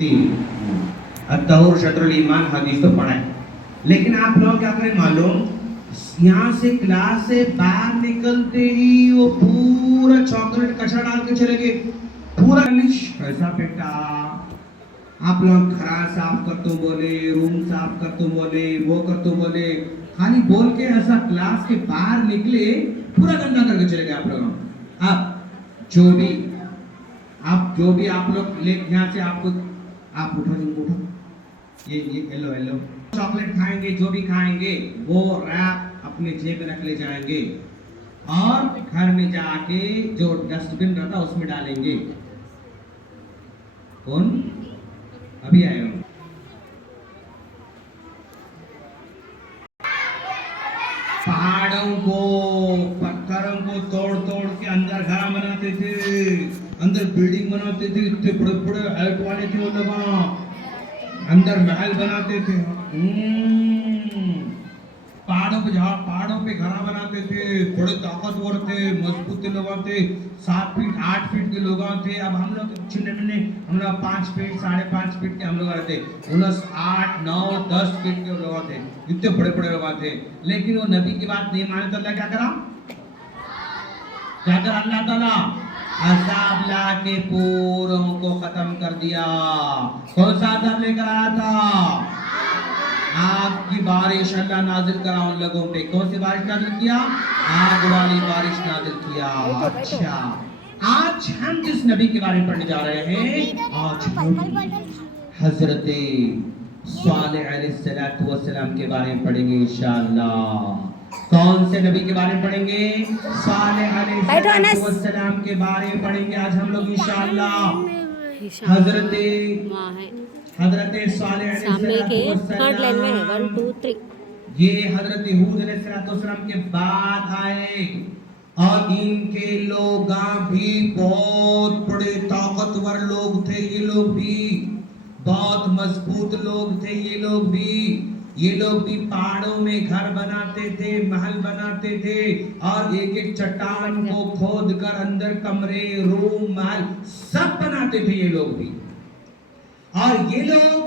अत्तहूर शत्रुल ईमान हदीस तो पढ़ा है, लेकिन आप लोग क्या करें मालूम, यहाँ से क्लास से बाहर निकलते ही वो पूरा चॉकलेट कचरा डाल के चले गए, पूरा ऐसा बेटा आप लोग घर साफ कर तो बोले, रूम साफ कर तो बोले, वो कर तो बोले, खाली बोल के ऐसा क्लास के बाहर निकले पूरा गंदा करके चले गए आप लोग। अब जो भी आप लोग ले यहाँ से आपको आप उठो ये येलो येलो चॉकलेट खाएंगे, जो भी खाएंगे वो रैप अपने जेब में रख ले जाएंगे और घर में जाके जो डस्टबिन रहता है उसमें डालेंगे। कौन अभी आए हो? पहाड़ों को पत्थरों को तोड़ तोड़ के अंदर घर बनाते थे, अंदर बिल्डिंग बनाते थे, इतने बड़े बड़े हाइट वाले थे वो लोग, अंदर महल बनाते थे। पहाड़ों पे घर बनाते थे, बड़े ताकतवर थे, मजबूत लोग थे, 7 फीट 8 फीट के लोग थे। अब हम लोग चिन्ने हम लोग 5 फीट 5.5 फीट के हम लोग रहते, उन्हें 8 9 10 फीट के लोग थे, इतने बड़े बड़े लोग थे। लेकिन वो नबी की बात नहीं माने तो अल्लाह क्या करा अल्लाह ताला अज़ाब ला के पूरों को खत्म कर दिया। कौन सा अज़ाब लेकर आया था? आग की बारिश अल्लाह नाजिल करा उन लोगों पे। कौन सी बारिश नाजिल किया? आग वाली बारिश नाजिल किया। अच्छा, आज हम जिस नबी के बारे में पढ़ने जा रहे हैं, आज हजरत सालेह अलैहिस्सलातु वस्सलाम के बारे में पढ़ेंगे इंशाअल्लाह। कौन से नबी के बारे में पढ़ेंगे? सालेह अलैहिस्सलातु वस्सलाम के बारे में पढ़ेंगे आज हम लोग इंशाअल्लाह। हजरत सालेह अलैहिस्सलाम ये हजरत हूद अलैहिस्सलाम के बाद आए और इनके लोग भी बहुत बड़े ताकतवर लोग थे, ये लोग भी बहुत मजबूत लोग थे, ये लोग भी पहाड़ों में घर बनाते थे, महल बनाते थे और एक एक चट्टान को खोद कर अंदर कमरे, रूम, महल सब बनाते थे ये लोग भी। और ये लोग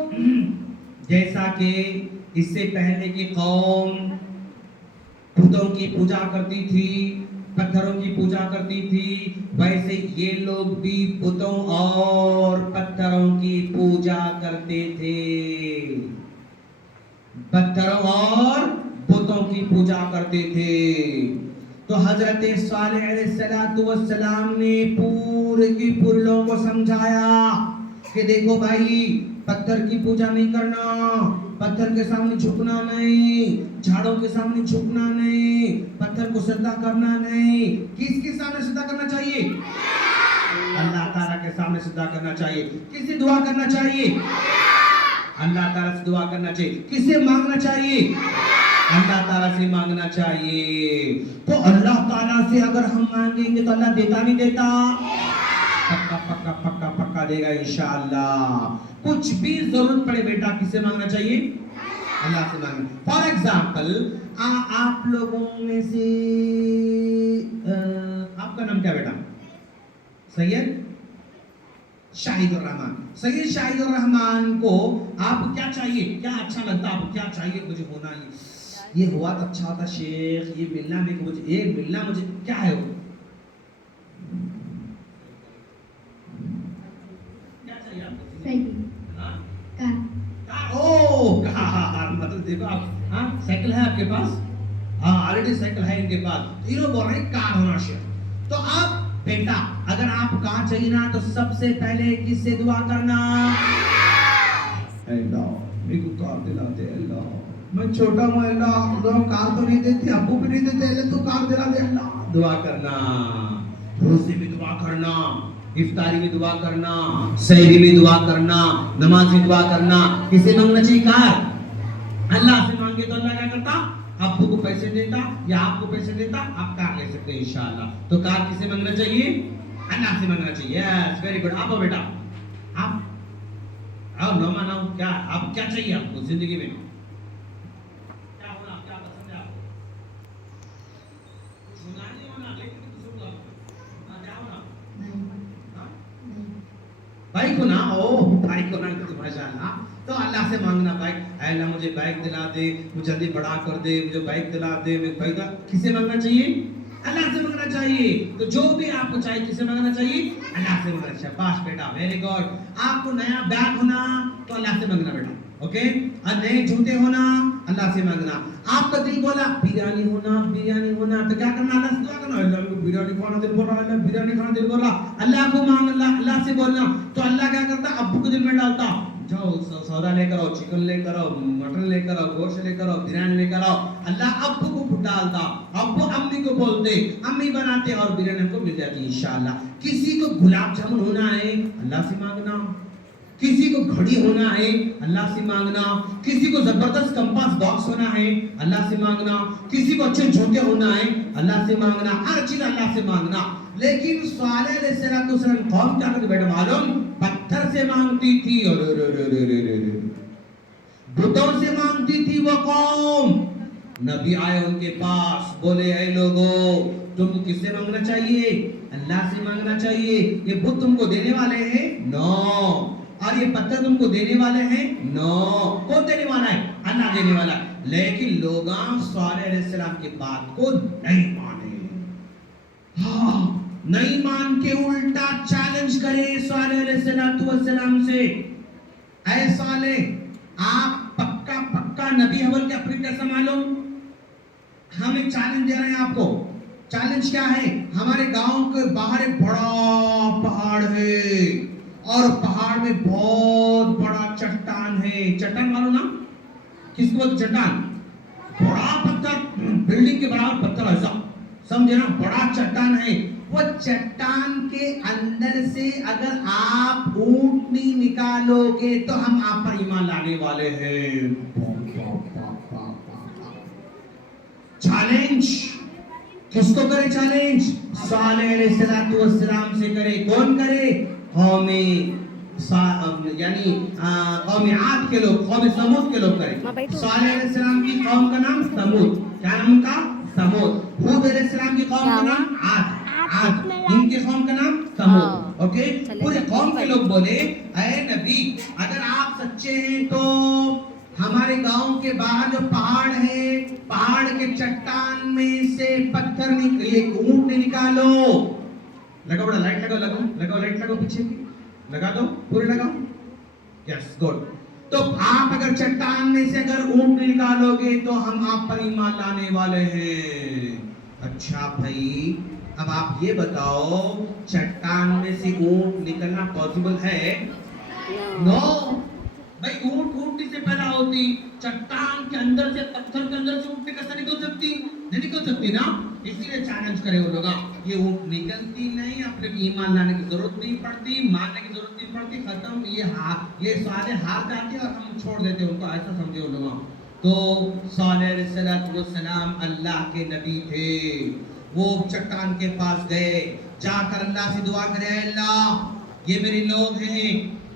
जैसा कि इससे पहले की कौम बुतों की पूजा करती थी, पत्थरों की पूजा करती थी, वैसे ये लोग भी बुतों और पत्थरों की पूजा करते थे। पत्थरों और बुतों की पूजा करते थे। तो हजरत सालेह अलैहिस्सलातु वस्सलाम ने पूरे की पूरे लोगों को समझाया कि देखो भाई, पत्थर की पूजा नहीं करना, पत्थर के सामने झुकना नहीं, झाड़ों के सामने झुकना नहीं, पत्थर को सजदा करना नहीं। किसके सामने सजदा करना चाहिए? अल्लाह ताला के सामने सजदा करना चाहिए। किससे दुआ करना चाहिए? अल्लाह ताला से दुआ करना चाहिए। किससे मांगना चाहिए? अल्लाह ताला से मांगना चाहिए। तो अल्लाह ताला से अगर हम मांगेंगे तो अल्लाह देता नहीं देता? पक्का पक्का पक्का पक्का देगा इंशाअल्लाह। कुछ भी जरूरत पड़े बेटा किससे मांगना चाहिए? अल्लाह से मांगना। फॉर एग्जाम्पल आप लोगों में से आपका नाम क्या बेटा? सैयद शाहिदुर रहमान। सैयद शाहिदुर रहमान को आपको क्या चाहिए? क्या अच्छा लगता है आपको? क्या चाहिए? मुझे होना ये हुआ तो अच्छा होता शेख, ये मिलना में मुझे, ये मिलना मुझे क्या है वो? क्या चाहिए आपको? मतलब देखो आप, हाँ साइकिल है आपके पास? हाँ ऑलरेडी साइकिल है इनके पास, तो ये लोग बोल रहे हैं कार होना शेख। तो आप बेटा अगर आप कार चाहिए ना तो सबसे पहले किससे दुआ करना? अल्लाह मेरे को कार दिला दे अल्लाह, मैं छोटा हूँ अल्लाह, लोग कार तो नहीं देते, अब्बू भी नहीं देते, अल्लाह तू कार दिला दे अल्लाह। दुआ करना, रोज़े में दुआ करना, इफ्तारी में दुआ करना, सहरी में दुआ करना, नमाज में दुआ करना। किसे मांगना चाहिए कार? अल्लाह से मांगे तो अल्लाह क्या करता? अब्बू को पैसे देता या आपको पैसे देता, आप कार ले सकते हैं इंशाअल्लाह। तो कार किसे मांगना चाहिए? अल्लाह से मांगना चाहिए। Yes very good. आप बेटा आप आओ नौमा नाम क्या, आप क्या चाहिए आपको जिंदगी में? क्या होना, क्या पसंद है आपको? कुछ होना नहीं होना, लेकिन कुछ होगा क्या होना? भाई को ना, ओ भाई को ना تو اللہ سے مانگنا بائک، اے اللہ مجھے بائک دلا دے، مجھے جلدی بڑا کر دے، مجھے بائک دلا دے، میں بائک دا کسے مانگنا چاہیے؟ اللہ سے مانگنا چاہیے. تو جو بھی آپ کو چاہیے کسے مانگنا چاہیے؟ اللہ سے مانگنا چاہیے. شاباش بیٹا، ویری گڈ. آپ کو نیا بیگ ہونا تو اللہ سے مانگنا بیٹا، اوکے. اور نئے جوتے ہونا اللہ سے مانگنا. آپ کا دل بولا بریانی ہونا تو کیا کرنا؟ اللہ سے دعا کرنا. اللہ کو بریانی کھانا دل بول رہا ہے، اللہ بریانی کھانا دل بول رہا. اللہ کو مانگ، اللہ سے بولنا. تو اللہ کیا کرتا؟ ابو کو دل میں ڈالتا، جاؤ سودا لے کر آؤ، چکن لے کر آؤ، مٹن لے کر آؤ، گوشت لے کر آؤ، بریانی لے کر آؤ. اللہ ابو کو ڈالتا، ابو امی کو بولتے، امی بناتے اور بریانی ہم کو مل جاتی انشاءاللہ. کسی کو گلاب جامن ہونا ہے اللہ سے مانگنا، کسی کو گھڑی ہونا ہے اللہ سے مانگنا، کسی کو زبردست کمپاس باکس ہونا ہے اللہ سے مانگنا، کسی کو اچھے جوتے ہونا ہے اللہ سے مانگنا. ہر چیز اللہ سے مانگنا. لیکن صالح علیہ السلام قوم کیا کرتے بیٹا معلوم؟ پتھر سے مانگتی تھی، بتوں سے مانگتی تھی وہ قوم. نبی آئے ان کے پاس، بولے اے لوگوں تم کو کس سے مانگنا چاہیے؟ اللہ سے مانگنا چاہیے. یہ بت تم کو دینے والے ہیں؟ نو. اور یہ پتھر تم کو دینے والے ہیں؟ نو. کون دینے والا ہے؟ اللہ دینے والا. لیکن لوگاں صالح علیہ السلام کی بات کو نہیں مانے، ہاں نہیں مان کے الٹا چیلنج کرے صالح علیہ السلام سے. اے صالح آپ پکا نبی حول کے اپنی کیسا معلوم؟ ہم ایک چیلنج دے رہے ہیں آپ کو. چیلنج کیا ہے؟ ہمارے گاؤں کے باہر ایک بڑا پہاڑ ہے اور پہاڑ میں بہت بڑا چٹان ہے. چٹان معلوم نا کس کو بولتے؟ چٹان بڑا پتھر، بلڈنگ کے برابر پتھر ایسا سمجھے نا، بڑا چٹان ہے. وہ چٹان کے اندر سے اگر آپ اونٹنی نکالو گے تو ہم آپ پر ایمان لانے والے ہیں. چیلنج کس کو کرے؟ چیلنج صالح علیہ السلام سے کرے. کون کرے؟ قوم یعنی قوم عاد کے لوگ، قوم سمود کے لوگ کرے. صالح علیہ السلام کی قوم کا نام سمود. کیا نام کا؟ سمود. ہود علیہ السلام کی قوم کا نام عاد. ان کی قوم کا نام سمود. اوکے. پورے قوم کے لوگ بولے اے نبی اگر آپ سچے ہیں تو ہمارے گاؤں کے باہر جو پہاڑ ہے، پہاڑ کے چٹان میں سے پتھر ایک اونٹ نکالو. لگاؤ بڑا لائٹ لگاؤ لائٹ لگاؤ پیچھے کی لگا دو، پورے لگاؤ. Yes good. تو آپ اگر چٹان میں سے اگر اونٹ نکالو گے تو ہم آپ پر ایمان لانے والے ہیں. اچھا بھائی اب آپ یہ بتاؤ چٹان میں سے اونٹ نکلنا پاسبل ہے؟ نو بھائی. اونٹنی سے پیدا ہوتی، چٹان کے اندر سے، پتھر کے اندر سے اونٹنی کیسے نکل سکتی؟ نہیں نکل سکتی نا. اسی لیے چیلنج کرے وہ لوگ. یہ اونٹ نکلتی نہیں، اپنے ایمان لانے کی ضرورت نہیں پڑتی، ماننے کی ضرورت نہیں پڑتی. ختم. یہ صالح ہار جاتے اور ہم چھوڑ دیتے ان کو، ایسا سمجھے وہ لوگ. تو صالح علیہ السلام اللہ کے نبی تھے. وہ چٹان کے پاس گئے، جا کر اللہ سے دعا کرے اللہ یہ میرے لوگ ہیں،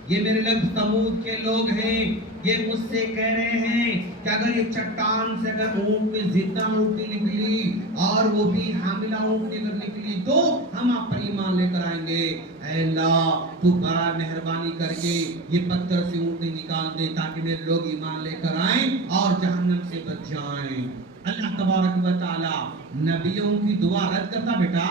یہ میرے لوگ سمود کے لوگ ہیں، یہ مجھ سے کہہ رہے ہیں کہ اگر یہ چٹان سے اگر اونٹ میں زندہ اونٹنی نکلی اور وہ بھی حاملہ اونٹنی اگر نکلی تو ہم آپ پر ایمان لے کر آئیں گے. اے اللہ تو بڑا مہربانی کر کے یہ پتھر سے اونٹنی نکال دے تاکہ میرے لوگ ایمان لے کر آئیں اور جہنم سے بچ جائیں. اللہ تبارک و تعالی نبیوں کی دعا رد کرتا بیٹا؟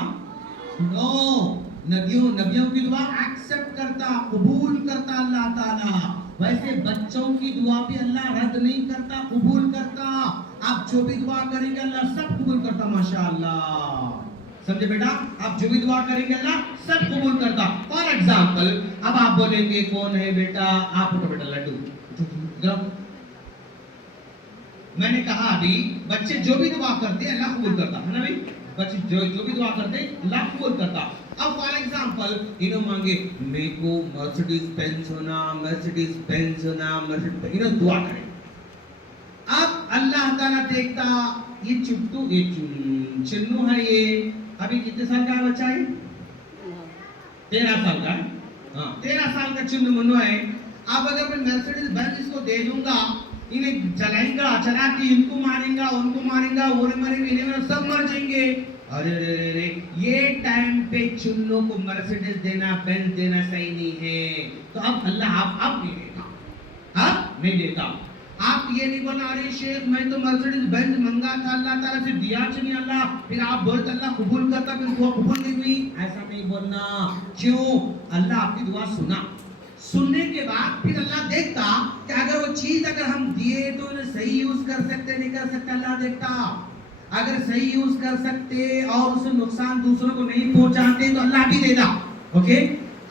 نو. نبیوں کی دعا ایکسپٹ کرتا، قبول کرتا اللہ تعالیٰ. ویسے بچوں کی دعا بھی اللہ رد نہیں کرتا، قبول کرتا. آپ جو بھی دعا کریں گے اللہ سب قبول کرتا. ماشاءاللہ سمجھے بیٹا؟ آپ جو بھی دعا کریں گے اللہ سب قبول کرتا. فار ایگزامپل اب آپ بولیں گے کون ہے بیٹا؟ آپ اٹھو بیٹا لڈو. میں نے کہا ابھی بچے جو بھی دعا کرتے ہیں اللہ قبول کرتا ہے نا بھائی. بچے جو بھی دعا کرتے ہیں اللہ قبول کرتا. اب فار ایگزامپل انہوں مانگے میرے کو مرسیڈیز بینز ہونا، انہوں دعا کرے. اب اللہ تعالیٰ دیکھتا یہ چنو ہے، یہ ابھی کتنے سال کا بچہ ہے؟ 13 سال کا. ہاں 13 سال کا چنو منو ہے. اب اگر میں مرسیڈیز بینز اس کو دے دوں گا، انہیں جلائیں گا، چلا کے ان کو ماریں گا، ان کو ماریں گا، وہ مریں گے، انہیں سب مر جائیں گے. ارے یہ ٹائم پہ چنوں کو مرسیڈیز دینا، بینز دینا صحیح نہیں ہے. تو اب اللہ اب نہیں دے گا. اب नहीं देता। आप ये नहीं बोलना अरे शेख मैं तो मर्सिडीज बेंज मंगा था अल्लाह ताला से दिया नहीं अल्लाह, फिर आप बोलते अल्लाह कबूल करता फिर दुआ कबूल नहीं हुई, ऐसा नहीं बोलना। क्यों? अल्लाह आपकी दुआ सुना, सुनने के बाद फिर अल्लाह देखता कि अगर वो चीज अगर हम दिए तो उन्हें सही यूज कर सकते नहीं कर सकते, अल्लाह देखता। अगर सही यूज कर सकते और उससे नुकसान दूसरों को नहीं पहुंचाते तो अल्लाह भी देता। ओके,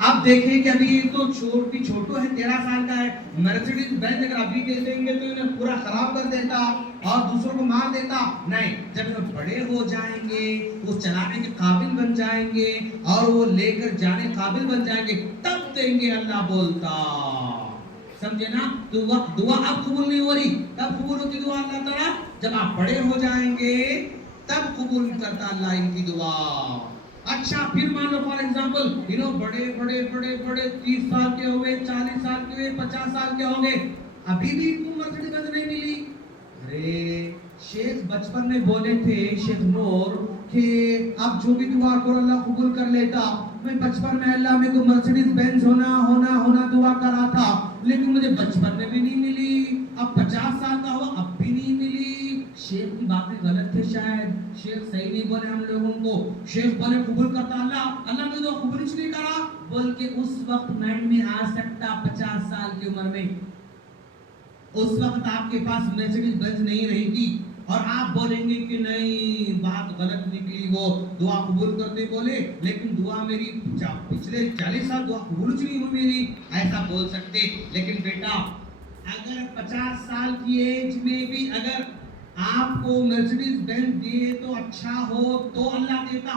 आप देखें कि अभी तो छोटू है 13 साल का है, मर्सिडीज बेंज अगर अभी दे देंगे तो इन्हें पूरा खराब कर देता और दूसरों को मार देता। नहीं, जब वो बड़े हो जाएंगे, वो चलाने के काबिल बन जाएंगे और वो लेकर जाने काबिल बन जाएंगे, तब देंगे, अल्लाह बोलता। समझे ना? तो दुआ अब कबूल नहीं हो रही, तब कबूल होती दुआ अल्लाह ताला जब आप बड़े हो जाएंगे, तब कबूल करता अल्लाह इनकी दुआ। अच्छा, फिर मान लो फॉर एग्जांपल बड़े 30 साल के हो गए, 40 साल के हुए, 50 साल के हो गए, अभी भी इनको मर्सिडीज बेंज नहीं मिली। अरे शेख बचपन में बोले थे शेख नूर कि आप जो भी दुआ करो अल्लाह कबूल कर लेता। मैं बचपन में अल्लाह मेरे को मर्सिडीज बेंज होना दुआ करा था, लेकिन मुझे बचपन में भी नहीं मिली, अब 50 साल का हुआ अब भी नहीं मिली। शेख की बातें गलत थे शायद, शेख सही नहीं बोले हम लोगों को। शेख बोले कबूल करता अल्लाह ने तो कबूल नहीं करा, बोल के उस वक्त माइंड में आ सकता 50 साल की उम्र में, उस वक्त आपके पास मर्सिडीज बेंज नहीं रहेगी और आप बोलेंगे कि नहीं बात गलत निकली, वो दुआ कबूल करते बोले लेकिन दुआ मेरी पिछले 40 साल दुआ कबूल नहीं हुई मेरी, ऐसा बोल सकते। लेकिन बेटा अगर 50 साल की एज में भी अगर आपको मर्सिडीज बेंज दिए तो अच्छा हो तो अल्लाह देता।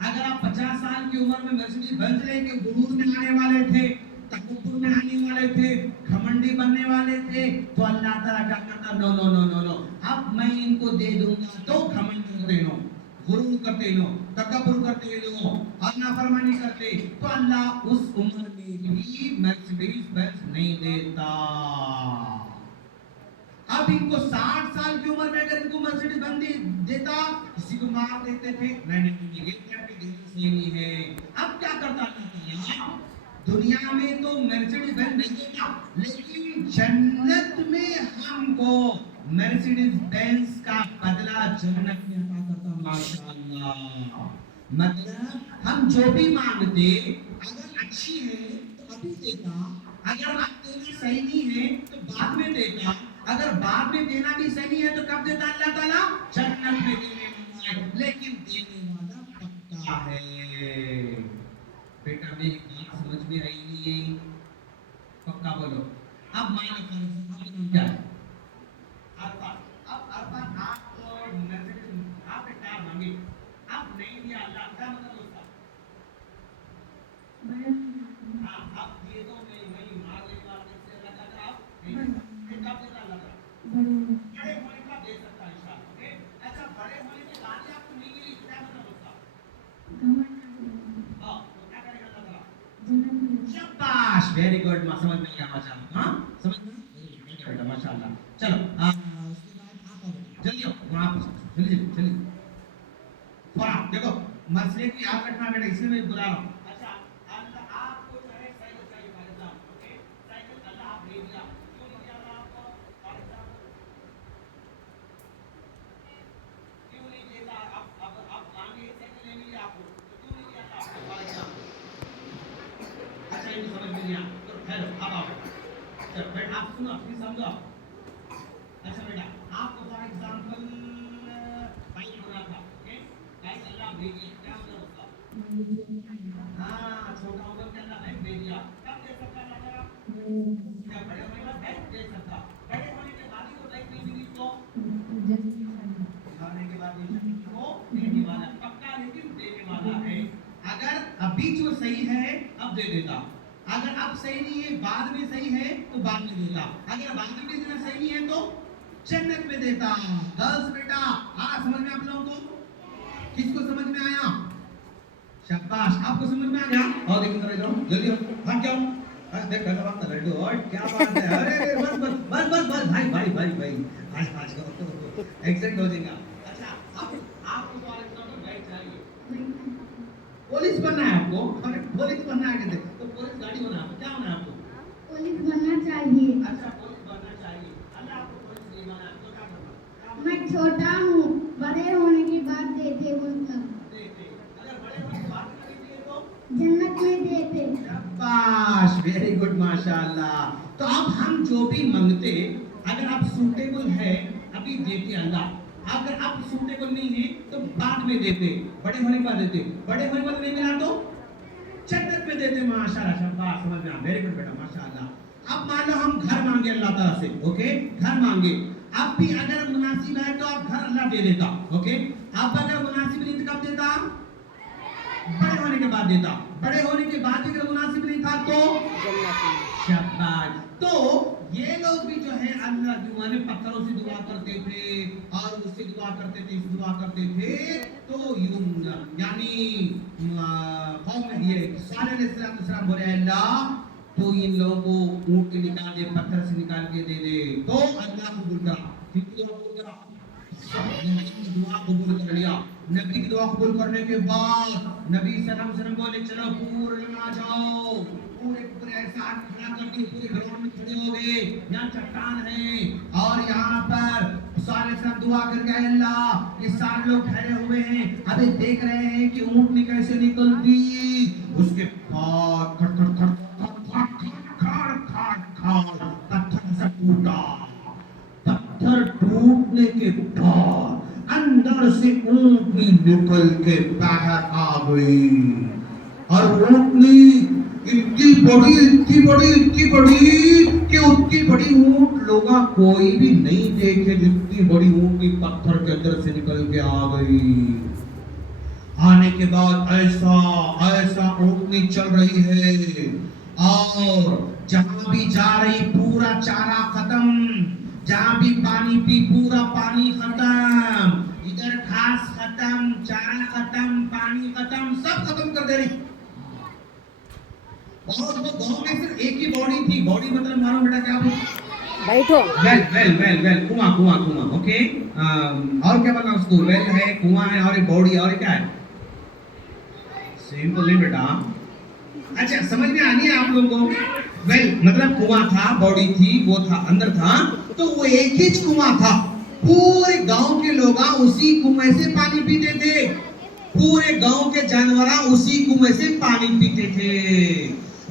अगर आप 50 साल की उम्र में मर्सिडीज बेंज लेके गुरूर में आने वाले थे, तकब्बुर में आने वाले थे, घमंडी बनने वाले थे, तो अल्लाह ताला क्या करता? No no no no no, अब मैं इनको दे दूंगा तो घमंड करते नो, गुरूर करते नो, तकब्बुर करते नो और नाफरमानी करते, तो अल्लाह उस उम्र में भी मर्सिडीज बेंज नहीं देता। अब इनको 60 साल की उम्र में अगर इनको मर्सिडीज बेंज देता, किसी को मार देते थे, नहीं ये सही नहीं है। अब क्या करता था? दुनिया में तो मर्सिडीज बेंज नहीं देता, लेकिन जन्नत में हमको मर्सिडीज बेंज का बदला जन्नत में अता करता। माशाअल्लाह, मतलब हम जो भी मांगते अगर अच्छी है तो अभी देता, अगर आप देना सही नहीं है तो बाद में देता, अगर बाद में देना भी सही है तो कब देता अल्लाह ताला? जन्नत में देने वाला है, लेकिन देने वाला पक्का है। बेटा मेरी बात समझ में आई नहीं? पक्का बोलो। अब मान लो आपका नाम क्या है? अरफान। अब अरफान आप आप एक कार मांगे, आप नहीं दिया, अल्लाह क्या मतलब उसका? हाँ, आप दिए तो नहीं मार लेगा इससे अल्लाह का आप नहीं कब देता अल्लाह का? बड़े होने का दे सकता है इंशाअल्लाह। ओके, अच्छा बड़े होने के बाद ही आपको नहीं मिली, क्या मतलब उसका? हाँ, तो क्या करेगा अल्लाह ताला? शाबाश, वेरी गुड, समझ में आया माशाअल्लाह। हाँ समझ में बेटा माशाअल्लाह। चलो उसके बाद आप आओ जल्दी आओ, वहाँ चलिए थोड़ा देखो मसले की याद रखना बेटा, इसलिए मैं बुला रहा हूँ। अच्छा अल्लाह आपको चाहे साइकिल चाहिए फॉर एग्जाम्पल, ओके साइकिल अल्लाह आप दे दिया, क्यों नहीं दिया अल्लाह आपको? फॉर एग्जाम्पल क्यों नहीं देता? आप मांगे साइकिल लेने लिए आपको, तो क्यों नहीं दिया अल्लाह आपको? फॉर एग्जाम्पल अच्छा ये समझ में नहीं आया तो खैर अब आओ चलो बेटा आप सुनो अपनी समझो। अच्छा बेटा आपको फॉर एग्जाम्पल बाइक होना था, ओके बाइक अल्लाह दे दिया, क्या मतलब उसका? हाँ छोटा होगा क्या अल्लाह बाइक दे दिया, कब दे सकता अल्लाह ताला? क्या बड़े होने का बाइक दे सकता? बड़े होने के बाद ही वो बाइक नहीं मिली तो खाने के बाद वो देने वाला पक्का, लेकिन देने वाला है। अगर अभी जो सही है अब दे देता, अगर अब सही नहीं है बाद में सही है तो बाद में देता, अगर बाद में देना सही नहीं है तो जन्नत में देता। गर्ल्स बेटा हाँ समझ में आप लोगों को? किसको समझ में आया? शाबाश, आपको समझ में आ गया? और देखो जरा इधर जल्दी भाग जाओ, देख कर बात कर रहे हो और क्या बात है? अरे बस बस बस बस बस भाई आज को एक्सीडेंट हो जाएगा। अच्छा अब आपको फॉर एग्जांपल बाइक चाहिए, पुलिस बनना है आपको, अरे पुलिस बनना है तो पुलिस गाड़ी बना, क्या होना है आपको? पुलिस बनना चाहिए। अच्छा पुलिस बनना चाहिए। तो अब हम जो भी मांगते अगर आप सूटेबल है अभी देते अल्लाह, अगर आप सूटेबल नहीं है तो बाद में देते, बड़े होने के बाद देते, बड़े होने के बाद नहीं मिला तो जन्नत में देते। माशाल्लाह, शाबाश, समझ में आ, वेरी गुड बेटा, माशाल्लाह। अब मान लो हम घर मांगे अल्लाह ताला से, ओके, घर मांगे, अब भी अगर मुनासिब है तो आप घर अल्लाह दे देता, ओके। अब अगर मुनासिब नहीं तो कब देता? बड़े होने के बाद देता, बड़े होने के बाद अगर मुनासिब नहीं था तो शाबाश। तो ये लोग भी जो है अल्लाह दुआ में पत्थरों से दुआ करते थे और उससे दुआ करते थे, इससे दुआ करते थे। तो यानी कौम ये साले अलैहिस्सलाम बोले अल्लाह तो इन लोगों को ऊंट निकाल दे, पत्थर से निकाल के दे दे, तो अल्लाह कबूल करा, दुआ कबूल करा, दुआ कबूल कर लिया। नबी की दुआ कबूल करने के बाद नबी सल्लल्लाहु अलैहि वसल्लम बोले चलो पूरे आ जाओ, पूरे पूरे ऐसा खड़ा करके पूरे ग्राउंड में खड़े हो गए, यहाँ चट्टान है और यहाँ पर सारे सब दुआ करके अल्लाह ये सारे लोग ठहरे हुए हैं, अभी देख रहे हैं कि ऊँटनी कैसे निकलती, उसके बाद खड़ खड़ खड़ पत्थर से टूटा, पत्थर टूटने के बाद अंदर से ऊँटनी निकल के बाहर आ गई और ऊँटनी इतनी बड़ी इतनी बड़ी इतनी बड़ी कि उतनी बड़ी ऊँट लोग कोई भी नहीं देखे जितनी बड़ी ऊँटनी पत्थर के अंदर से निकल के आ गई। आने के बाद ऐसा ऐसा ऊँटनी चल रही है और जहां भी जा रही पूरा चारा खत्म, जहां भी पानी पी पूरा पानी खत्म, इधर घास खत्म, चारा खत्म, पानी खत्म, सब खत्म कर दे रही। और वो गांव में सिर्फ एक ही बॉडी थी, बॉडी मतलब मालूम बेटा क्या बोल बैठो, वेल कुआं कुआं कुआं, ओके, और क्या बोलना उसको, वेल है, कुआं है और एक बॉडी और क्या है, सिंपल है बेटा। अच्छा समझ में आ रही है आप लोगों को? वेल मतलब कुआं था, बॉडी थी, वो था अंदर था, तो वो एक ही कुआं था, पूरे गांव के लोग उसी कुएं से पानी पीते थे, पूरे गांव के जानवर उसी कुएं से पानी पीते थे।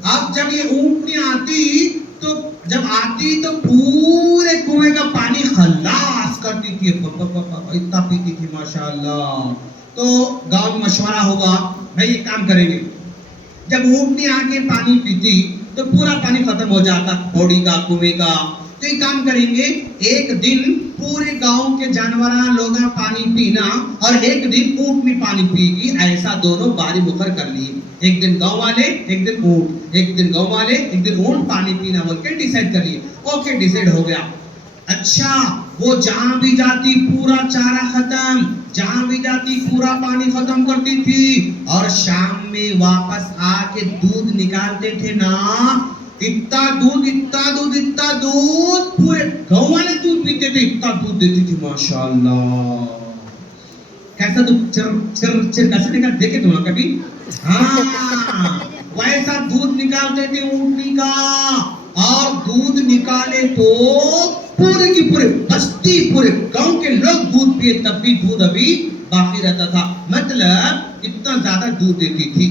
अब जब ये ऊँटनी आती तो जब आती तो पूरे कुएं का पानी खल्लास करती थी, इतना पीती थी माशाल्लाह। तो गांव में मशवरा हुआ भाई ये काम करेंगे, जब ऊँटनी आके पानी पीती तो पूरा पानी खत्म हो जाता बॉडी का, कुएं का, तो ये काम करेंगे एक दिन पूरे गांव के जानवर लोग पानी पीना और एक दिन ऊँटनी पानी पीगी, ऐसा दोनों बारी मुकर कर लिए, एक दिन गांव वाले एक दिन ऊँट, एक दिन गांव वाले एक दिन ऊँट पानी पीना बोल के डिसाइड कर लिए। ओके डिसाइड हो गया। अच्छा वो जहां भी जाती पूरा चारा खत्म, जहां भी जाती पूरा पानी खत्म करती थी और शाम में वापस आके दूध निकालते थे ना, इतना दूध इतना दूध इतना दूध, पूरे गांव वाले दूध पीते थे, इतना दूध देती थी माशाल्लाह। कैसा दूध चर चर चर कैसे निकाल देखे तुम कभी? हाँ वैसा दूध निकालते थे ऊँटनी का, और दूध निकाले तो पूरे की पूरे बस्ती पूरे गांव के लोग दूध पिए, तब भी दूध अभी बाकी रहता था, मतलब इतना ज्यादा दूध देती थी।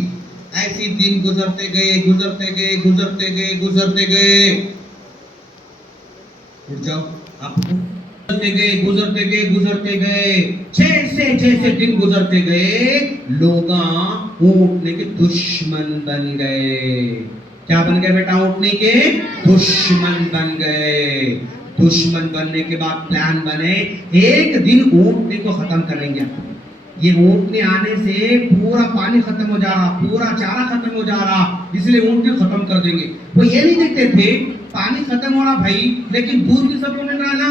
ऐसे दिन गुजरते गए गुजरते गए गुजरते गए गुजरते गए, उठ जाओ आप, गुजरते गए गुजरते गए गुजरते गए, जैसे दिन गुजरते गए लोग ऊँटने के दुश्मन बन गए। क्या बन गए बेटा? ऊँटने के दुश्मन बन गए। दुश्मन बनने के बाद प्लान बने एक दिन ऊँटनी को खत्म करेंगे। ये ऊँटनी आने से पूरा पानी खत्म हो जा रहा, पूरा चारा खत्म हो जा रहा, इसलिए ऊँटनी खत्म कर देंगे। वो ये नहीं देखते थे पानी खत्म हो रहा भाई, लेकिन दूध भी सबको मिल रहा ना,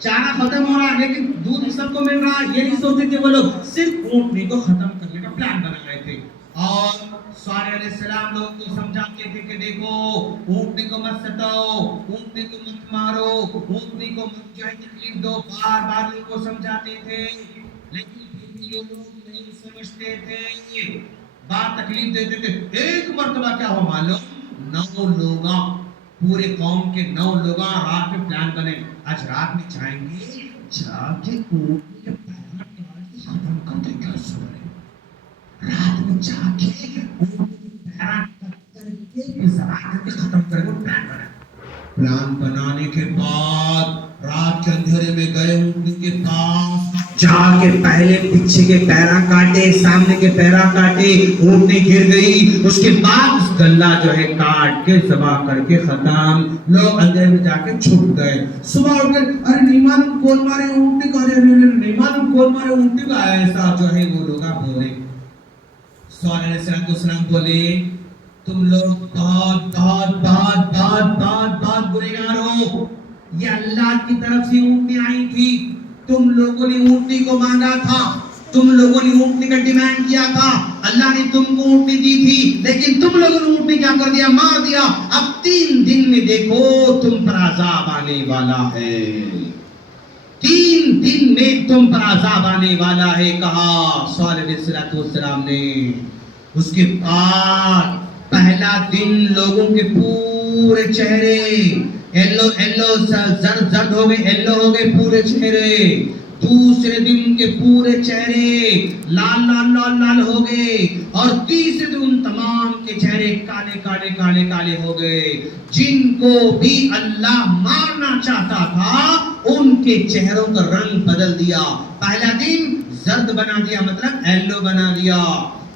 चारा खत्म हो रहा लेकिन दूध भी सबको मिल रहा, ये नहीं सोचते थे वो लोग, सिर्फ ऊँटनी को खत्म करने का प्लान बना रहे थे। और सारे अलैहिस्सलाम लोगों को समझाते थे कि देखो ऊँटनी को मत सताओ, ऊँटनी को मत मारो, ऊँटनी को मत जो है तकलीफ दो, बार बार लोगों को समझाते थे, लेकिन फिर भी ये लोग नहीं समझते थे, बात तकलीफ देते थे। एक मर्तबा क्या हुआ मालूम, 9 लोग पूरे कौम के 9 लोग रात में प्लान बने, आज रात में जाएंगे, जाके ऊँटनी के पैर खत्म कर देंगे, रात में जाके ऊँटनी के पैर करके खत्म करेंगे, प्लान बना। प्लान बनाने के बाद रात के अंधेरे में गए ऊँटनी के पास, जाके पहले पीछे के पैरा काटे, सामने के पैरा काटे, ऊँटनी गिर गई। उसके बाद उस गल्ला जो है काट के जबा करके खत्म। लोग अंधेरे में जाके छुप गए। सुबह उठ गए, अरे नहीं मालूम कौन मारे ऊँटनी को, अरे नहीं मालूम कौन मारे ऊँटनी को। ऐसा जो है वो लोग बोले। सल्लल्लाहु बोले, तुम लोग बहुत बहुत बहुत बहुत बहुत बहुत गुनहगार हो। ये अल्लाह की तरफ से ऊँटनी आई थी, तुम लोगों ने ऊँटनी को मांगा था, तुम लोगों ने ऊँटनी का डिमांड किया था, अल्लाह ने तुमको ऊँटनी दी थी, लेकिन तुम लोगों ने ऊँटनी क्या कर दिया, मार दिया। अब 3 दिन में देखो तुम पर अजाब आने वाला है, 3 दिन में तुम पर अजाब आने वाला है, कहा सल्लल्लाहु अलैहि वसल्लम ने। उसके बाद पहला दिन लोगों के पूरे चेहरे येलो येलो जर्द हो गए, येलो हो गए पूरे चेहरे। दूसरे दिन के पूरे चेहरे लाल लाल लाल लाल हो गए, और तीसरे दिन तमाम के चेहरे काले काले काले काले हो गए। जिनको भी अल्लाह मारना चाहता था उनके चेहरों का रंग बदल दिया। पहला दिन जर्द बना दिया, मतलब येलो बना दिया,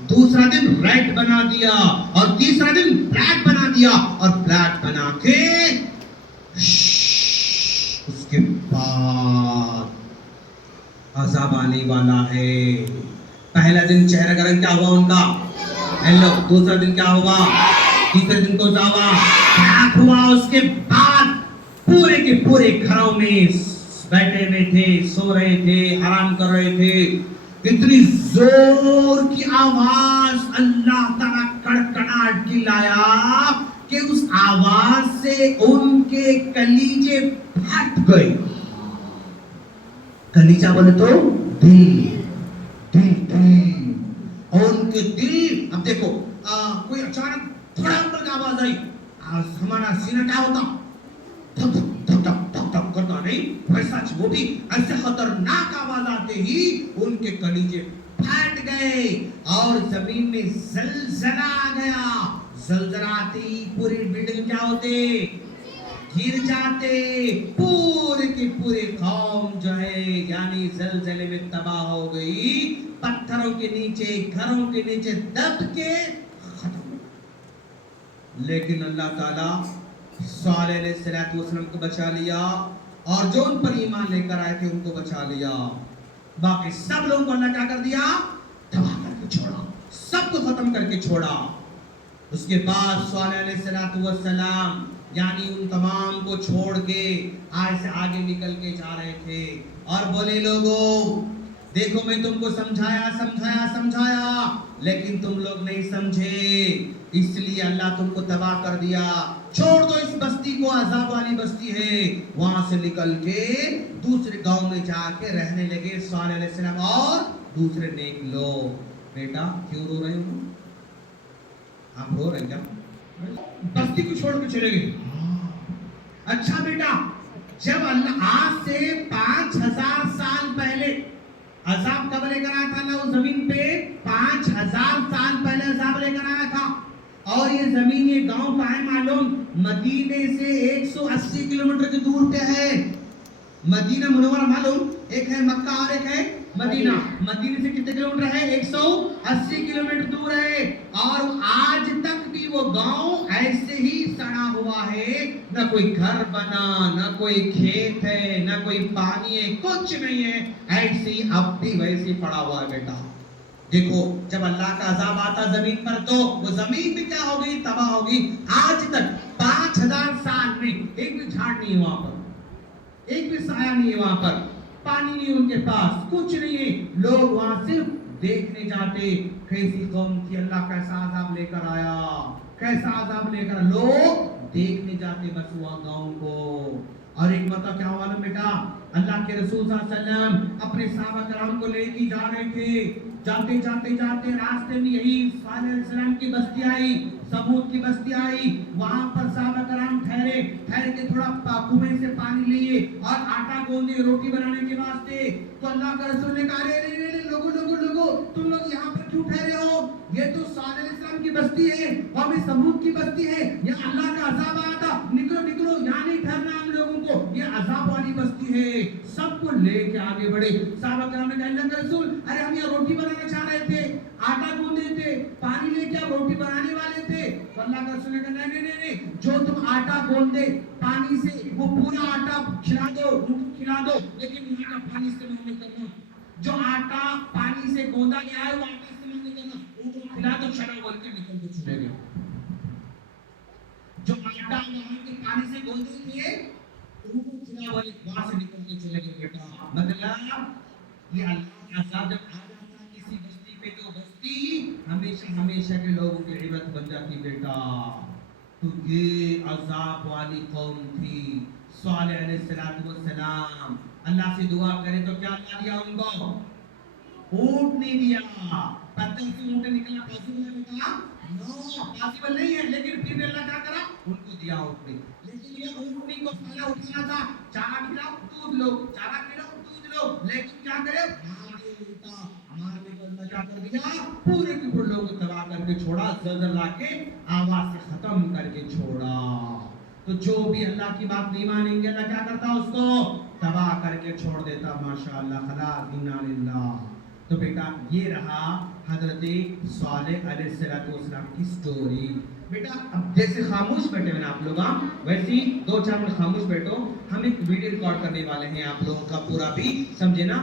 दूसरा दिन रेड बना दिया, और तीसरा दिन ब्लैक बना दिया, और ब्लैक बना के उसके बाद अज़ाब आने वाला है। पहला दिन चेहरे का रंग क्या हुआ उनका, येलो, दूसरा दिन क्या हुआ, तीसरे दिन को हुआ ब्लैक हुआ। उसके बाद पूरे के पूरे घरों में बैठे हुए थे, सो रहे थे, आराम कर रहे थे। इतनी जोर की आवाज अल्लाह ताला कड़कड़ाहट की लाया कि उस आवाज से उनके कलीजे फट गए। कलीजा बोले तो दिल, दिल दिल, और उनके दिल। अब देखो कोई अचानक धड़ाम की आवाज आई, हमारा सीना क्या होता, धक धक धक धक धक करता नहीं, वैसा वो भी ऐसे खतरनाक आवाज आते ही उनके कलीजे फट गए और जमीन में जलजला आ गया। जलजला आते ही पूरी बिल्डिंग क्या होते, गिर जाते। पूरे के पूरे कौम जो है यानी जलजले में तबाह हो गई, पत्थरों के नीचे, घरों के नीचे दब के खत्म। लेकिन अल्लाह ताला सल्लल्लाहु अलैहि वसल्लम को बचा लिया, और जो उन पर ईमान लेकर आए थे उनको बचा लिया। बाकी सब लोगों को अल्लाह क्या कर दिया, तबाह करके छोड़ा, सबको खत्म करके छोड़ा। उसके बाद सल्लल्लाहु अलैहि वसल्लम यानी उन तमाम को छोड़ के आज से आगे निकल के जा रहे थे, और बोले लोगों देखो मैं तुमको समझाया समझाया समझाया, लेकिन तुम लोग नहीं समझे, इसलिए अल्लाह तुमको तबाह कर दिया। छोड़ दो इस बस्ती को, अजाब वाली बस्ती है। वहां से निकल के दूसरे गांव में जाके रहने लगे सल्लल्लाहु अलैहि वसल्लम और दूसरे नेक लोग। बेटा क्यों रो रहे हो, आप रो रहे क्या, बस्ती को छोड़ के चले गए। अच्छा बेटा, जब अल्लाह आज से 5000 साल पहले अजाब कब लेकर आया था ना, उस जमीन पे 5000 साल पहले अजाब लेकर आया था। और ये जमीन, ये गांव कहाँ है मालूम, मदीने से 180 किलोमीटर की दूर पे है। मदीना मुनव्वरा मालूम, एक है मक्का और एक है मदीना। मदीने से कितने किलोमीटर है, 180 किलोमीटर दूर है। और आज तक भी वो गांव ऐसे ही सड़ा हुआ है, ना कोई घर बना, ना कोई खेत है, ना कोई पानी है, कुछ नहीं है, ऐसे ही अब भी वैसे ही पड़ा हुआ है। बेटा देखो, जब अल्लाह का अजाब आता जमीन पर तो वो जमीन भी क्या हो गई, तबाह हो गई। आज तक 5000 साल में एक भी झाड़ नहीं है वहां पर, एक भी साया नहीं है वहां पर, पानी नहीं उनके पास, कुछ नहीं है। लोग वहां सिर्फ देखने जाते, कैसी कौम थी, अल्लाह कैसा अजाब लेकर आया, कैसा अजाब लेकर, लोग देखने जाते बस वहां गांव को। और एक मरतबा क्या हुआ ना बेटा, अल्लाह के रसूल सल्लल्लाहु अलैहि वसल्लम अपने सहाबा कराम को लेके जा रहे थे। जाते जाते जाते रास्ते में यही सल्लल्लाहु अलैहि वसल्लम की बस्ती आई, समूद की बस्ती आई। वहां पर सहाबा कराम ठहरे, ठहर के थोड़ा कुएं से पानी लिए और आटा गूंदे रोटी बनाने के वास्ते। तो अल्लाह का रसूल ने कहा, रे लोगो लोगो लोगो, तुम लोग यहाँ पर क्यों ठहरे हो, ये तो सल्लल्लाहु अलैहि वसल्लम की बस्ती है, और भी समूद की बस्ती है, यहाँ अल्लाह का अजाब आया था, निकलो निकलो, यहाँ नहीं یہ عذاب والی بستی ہے. سب کو لے کے آگے بڑھے. صحابہ کرام نے کہا اللہ کے رسول ارے ہم یہ روٹی بنانا چاہ رہے تھے, آٹا گوندے تھے, پانی لے کے آپ روٹی بنانے والے تھے. تو اللہ کے رسول نے کہا نہیں, جو تم آٹا گوندے پانی سے وہ پورا آٹا کھلا دو, ان کو کھلا دو, لیکن یہاں کا پانی استعمال نہیں کرنا. جو آٹا پانی سے گوندا گیا ہے وہ آٹا استعمال نہیں کرنا, ان کو کھلا دو. شراب بول کے نکل کے چلے گئے. جو آٹا وہاں کے پانی سے گوندے تھے ان کو کھلا والے وہاں سے نکل کے چلے گئے. بیٹا مطلب یہ اللہ کا عذاب جب آ جاتا ہے کسی بستی پہ تو بستی ہمیشہ ہمیشہ کے لوگوں کی عبرت بن جاتی. بیٹا تو یہ عذاب والی قوم تھی. صالح علیہ السلام اللہ سے دعا کرے تو کیا اللہ دیا ان کو؟ اونٹ نہیں دیا. پتھر سے اونٹ نکلا پاسبل ہے بیٹا؟ نو پاسبل نہیں ہے. لیکن پھر بھی اللہ کیا کرا؟ ان کو دیا اونٹنی. لیکن یہ اونٹنی کو پہلے اٹھانا تھا. چارہ کھلاؤ دودھ لو, چارہ کھلاؤ دودھ لو. لیکن کیا کرے؟ مارنے کو اللہ کیا کر دیا؟ پورے کے پورے لوگوں کو تباہ کر کے چھوڑا. زلزلہ لا کے آواز سے ختم کر کے چھوڑا. تو جو بھی اللہ کی بات نہیں مانیں گے اللہ کیا کرتا اس کو تباہ کر کے چھوڑ دیتا. ماشاء اللہ خلاق انا للہ. تو بیٹا یہ رہا حضرت صالح علیہ السلام کی سٹوری. بیٹا اب جیسے خاموش بیٹھے ہیں آپ لوگ ویسے ہی 2-4 منٹ خاموش بیٹھو. ہم ایک ویڈیو ریکارڈ کرنے والے ہیں آپ لوگوں کا پورا بھی سمجھے نا.